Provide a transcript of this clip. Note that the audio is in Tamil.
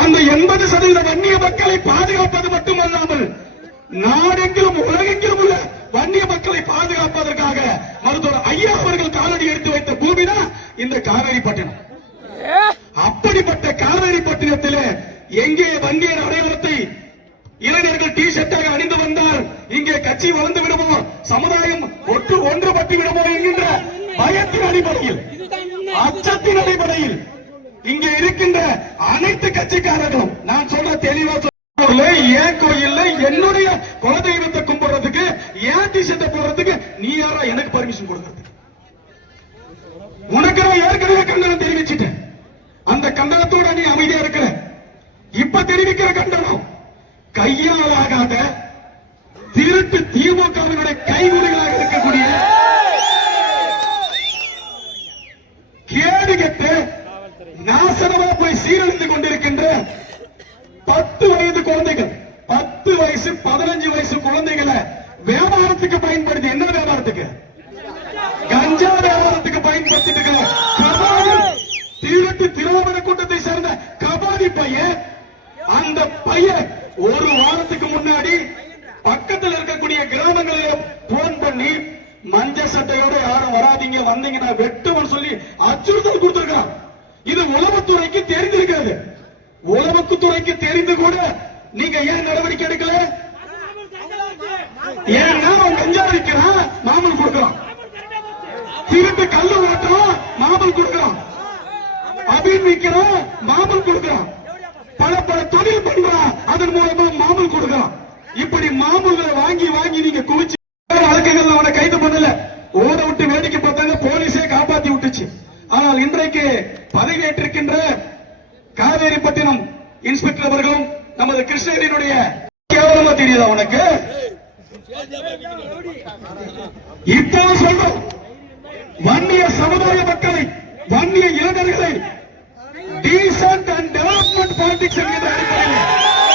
அந்த 80% வன்னிய மக்களை பாதுகாப்பது மட்டுமல்லாமல் நாடெங்கிலும் உலகெங்கிலும் உள்ள வன்னிய மக்களை பாதுகாப்பதற்காக மருத்துவர் ஐயா அவர்கள் காலடி எடுத்து வைத்த பூமி தான் இந்த காவேரிப்பட்டினம். அப்படிப்பட்ட காவேரிப்பட்டினத்தில் எங்கே வன்னியர் அடையாளத்தை இளைஞர்கள் டி ஷர்ட்டாக அணிந்து வந்தால் இங்கே கட்சி வளர்ந்து விடுமோ, சமுதாயம் ஒன்றுபட்டு விடுமோ என்கின்ற பயத்தின் அடிப்படையில், அச்சத்தின் அடிப்படையில் இங்கே இருக்கின்ற அனைத்து கட்சிக்காரர்களும் நான் சொல்ற தெளிவா ஏன் கோயில் என்னுடைய குலதெய்வத்தை கும்பிடுறதுக்கு ஏன் டி ஷர்ட்டை போடுறதுக்கு நீ யாரா எனக்கு பர்மிஷன் கொடுக்கறதுக்கு? உனக்கு நான் ஏற்கனவே கண்டனம் தெரிவிச்சுட்டேன். அந்த கண்டனத்தோட நீ அமைதியா இருக்கிற. இப்ப தெரிவிக்கிற கண்டனம் கையால் ஆகாத திருட்டு திமுகவினுடைய கைகுறிகளாக இருக்கக்கூடிய கேடு கெட்டு நாசனமா போய் சீரழிந்து கொண்டிருக்கின்ற 10 வயது குழந்தைகள், 10 வயசு 15 வயசு குழந்தைகளை வியாபாரத்துக்கு பயன்படுத்தி, என்ன வியாபாரத்துக்கு? கஞ்சா வியாபாரத்துக்கு பயன்படுத்திட்டு திருட்டு திராவிட கூட்டத்தை சேர்ந்த கபாடி பையன். அந்த பையன் ஒரு வாரத்துக்கு முன்னாடி பக்கத்தில் இருக்கக்கூடிய கிராமங்களில் போன் பண்ணி மஞ்ச சட்டையோட யாரும் வராதீங்க, வந்தீங்கன்னா வெட்டுவன் சொல்லி அச்சுறுத்தல் கொடுத்திருக்கான். இது உளவுத்துறைக்கு தெரிந்திருக்கிறது. உளவுத்துறைக்கு தெரிந்து கூட நீங்க ஏன் நடவடிக்கை எடுக்கல? ஏன்னா அவன் கஞ்சா விற்கிறான், மாமூல் கொடுக்கிறான். திருட்டு கல்லு ஓட்டுறான், மாமூல் கொடுக்கிறான். அபின் விற்கிறான், மாமூல் கொடுக்கிறான். பல தொழில் பண்றான், அதன் மூலமா மாமூல் கொடுக்கிறான். இப்படி மாமூல்களை வாங்கி வாங்கி நீங்க குவிச்சு வழக்குகள் அவனை கைது பண்ணல, ஓட விட்டு வேடிக்கை பார்த்தாங்க, போலீஸே காப்பாத்தி விட்டுச்சு. ஆனால் இன்றைக்கு பதவியேற்றிருக்கின்ற காவேரிப்பட்டினம் இன்ஸ்பெக்டர் அவர்களும் நமது கிருஷ்ணகிரியினுடைய கேவலமா தெரியுதா உனக்கு? இப்போ சொல்றோம், வன்னிய சமுதாய மக்களை, வன்னிய இளைஞர்களை டீசன்ட் அண்ட் டெவலப்மெண்ட் பாலிடிக்ஸ் என்கிற அடிப்படையில்